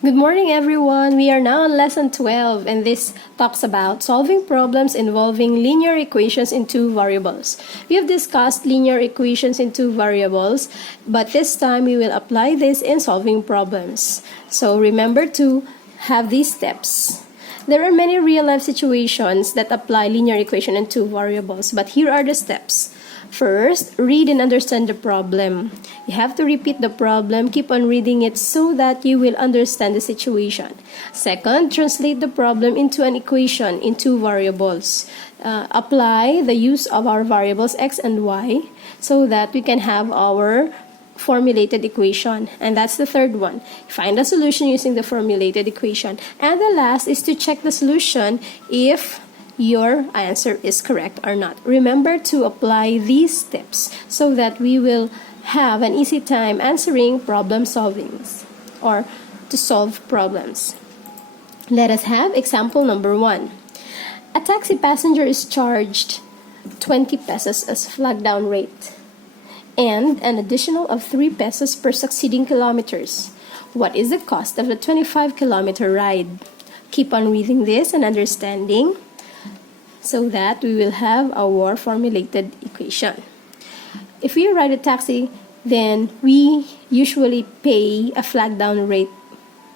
Good morning, everyone. We are now on lesson 12, and this talks about solving problems involving linear equations in two variables. We have discussed linear equations in two variables, but this time we will apply this in solving problems. So remember to have these steps. There are many real-life situations that apply linear equation in two variables, but here are the steps. First, read and understand the problem. You have to repeat the problem, keep on reading it so that you will understand the situation. Second, translate the problem into an equation in two variables. Apply the use of our variables x and y so that we can have our formulated equation. And that's the third one. Find a solution using the formulated equation. And the last is to check the solution if your answer is correct or not. Remember to apply these steps so that we will have an easy time answering problem solvings or to solve problems. Let us have example number 1. A taxi passenger is charged 20 pesos as flag down rate and an additional of 3 pesos per succeeding kilometers. What is the cost of the 25-kilometer ride? Keep on reading this and understanding so that we will have our formulated equation. If we ride a taxi, then we usually pay a flag down rate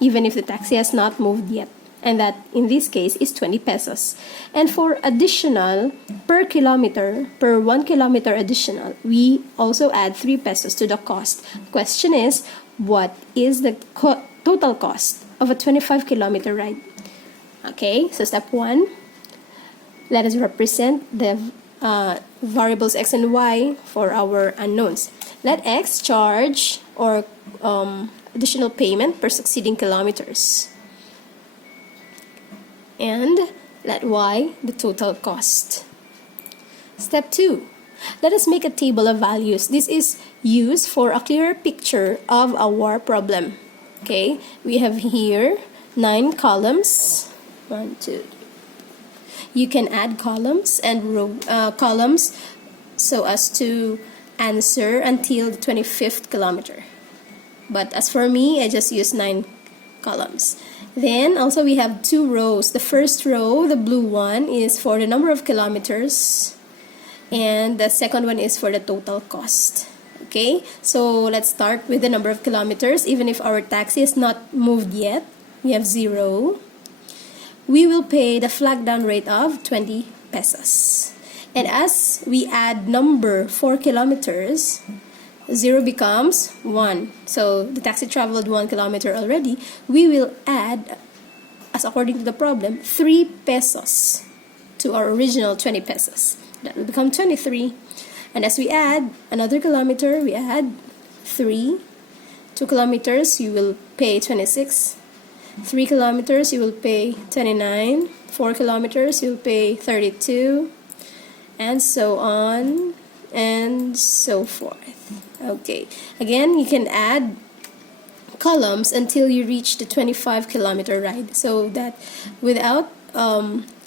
even if the taxi has not moved yet, and that in this case is 20 pesos. And for additional per kilometer, per 1 kilometer additional, we also add 3 pesos to the cost. The question is, what is the total cost of a 25-kilometer ride? Okay, so step 1. Let us represent the variables x and y for our unknowns. Let x charge or additional payment per succeeding kilometers. And let y the total cost. Step 2. Let us make a table of values. This is used for a clearer picture of our problem. Okay, we have here 9 columns. 1, 2, 3. You can add columns and columns so as to answer until the 25th kilometer. But as for me, I just use 9 columns. Then also we have 2 rows. The first row, the blue one, is for the number of kilometers, and the second one is for the total cost. Okay, so let's start with the number of kilometers. Even if our taxi is not moved yet, we have 0. We will pay the flag down rate of 20 pesos. And as we add number 4 kilometers, 0 becomes 1. So the taxi traveled 1 kilometer already. We will add, as according to the problem, 3 pesos to our original 20 pesos. That will become 23. And as we add another kilometer, we add 3. 2 kilometers, you will pay 26. 3 kilometers, you will pay 29. 4 kilometers, you will pay 32. And so on and so forth. Okay. Again, you can add columns until you reach the 25-kilometer ride. So that without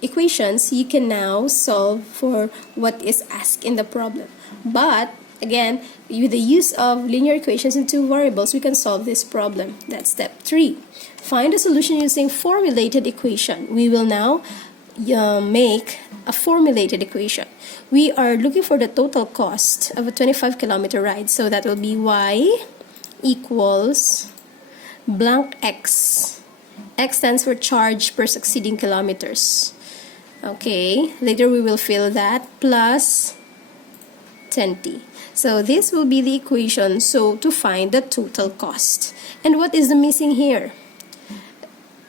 equations, you can now solve for what is asked in the problem. But again, with the use of linear equations in two variables, we can solve this problem. That's step 3. Find a solution using formulated equation. We will now make a formulated equation. We are looking for the total cost of a 25-kilometer ride. So that will be y equals blank x. X stands for charge per succeeding kilometers. Okay, later we will fill that plus 20. So this will be the equation so to find the total cost. And what is the missing here?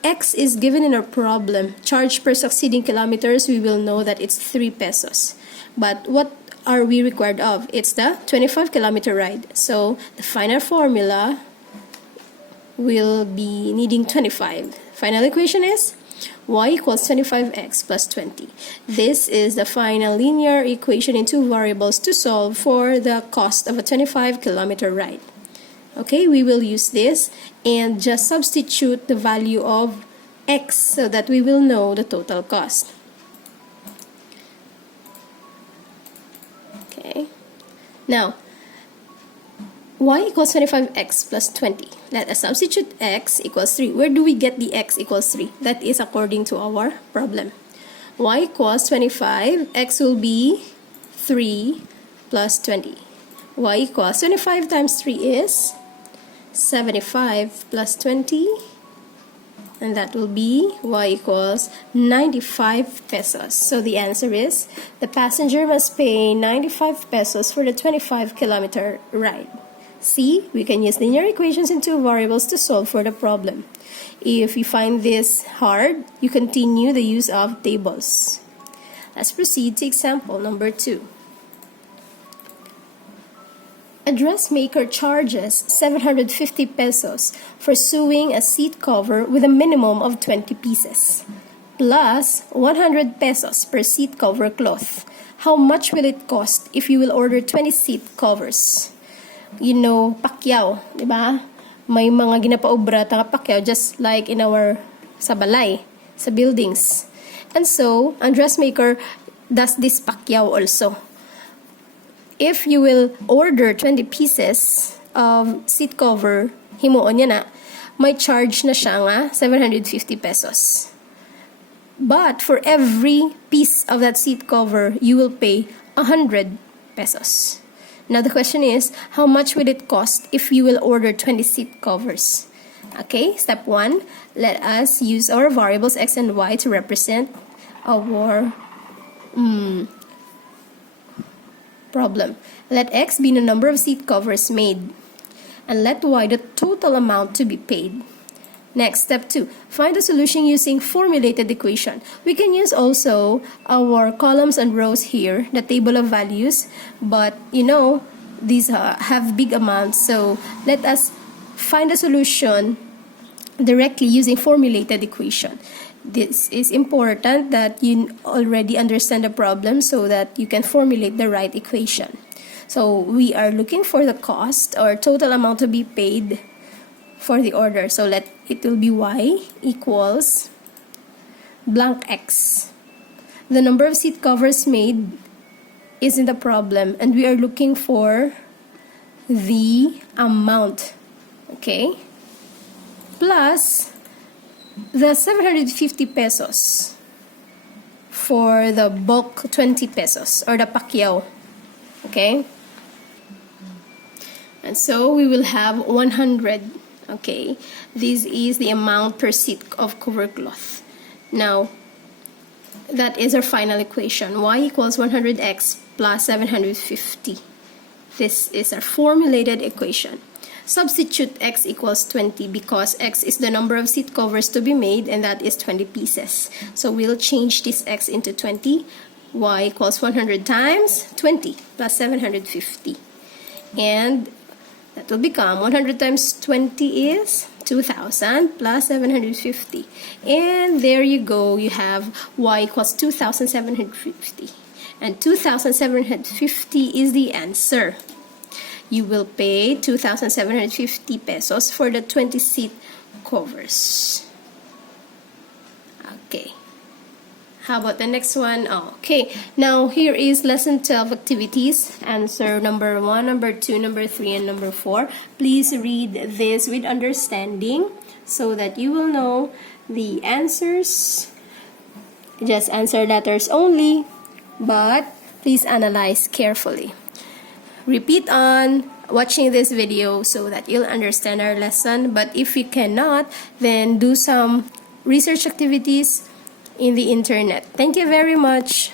X is given in our problem. Charge per succeeding kilometers, we will know that it's 3 pesos. But what are we required of? It's the 25-kilometer ride. So the final formula will be needing 25. Final equation is y equals 25x plus 20. This is the final linear equation in two variables to solve for the cost of a 25-kilometer ride. Okay, we will use this and just substitute the value of x so that we will know the total cost. Okay, now y equals 25x plus 20. Let us substitute x equals 3. Where do we get the x equals 3? That is according to our problem. Y equals 25, x will be 3 plus 20. Y equals 25 times 3 is 75 plus 20. And that will be y equals 95 pesos. So the answer is the passenger must pay 95 pesos for the 25-kilometer ride. See, we can use linear equations in two variables to solve for the problem. If you find this hard, you continue the use of tables. Let's proceed to example number 2. A dressmaker charges 750 pesos for sewing a seat cover with a minimum of 20 pieces, plus 100 pesos per seat cover cloth. How much will it cost if you will order 20 seat covers? You know, pakyaw, di ba? May mga ginapaobra ta pakyaw just like in our sa balay, sa buildings. And so, a dressmaker does this pakyaw also. If you will order 20 pieces of seat cover, himuon niya na, may charge na siya nga 750 pesos. But for every piece of that seat cover, you will pay 100 pesos. Now the question is, how much will it cost if you will order 20 seat covers? Okay, step 1, let us use our variables x and y to represent our problem. Let x be the number of seat covers made, and let y the total amount to be paid. Next, step 2, find the solution using formulated equation. We can use also our columns and rows here, the table of values, but you know, these have big amounts, so let us find a solution directly using formulated equation. This is important that you already understand the problem so that you can formulate the right equation. So we are looking for the cost or total amount to be paid for the order. So it will be y equals blank x. The number of seat covers made is in the problem, and we are looking for the amount. Okay? Plus the 750 pesos for the bulk 20 pesos or the pakyaw. Okay? And so we will have 100. Okay? This is the amount per seat of cover cloth. Now, that is our final equation. Y equals 100x plus 750. This is our formulated equation. Substitute x equals 20 because x is the number of seat covers to be made, and that is 20 pieces. So we'll change this x into 20. Y equals 100 times 20 plus 750. And that will become 100 times 20 is 2,000 plus 750. And there you go. You have y equals 2,750. And 2,750 is the answer. You will pay 2,750 pesos for the 20 seat covers. Okay. How about the next one? Oh, okay. Now here is lesson 12 activities. Answer number 1, number 2, number 3, and number 4. Please read this with understanding so that you will know the answers. Just answer letters only, but please analyze carefully. Repeat on watching this video so that you'll understand our lesson. But if you cannot, then do some research activities in the internet. Thank you very much.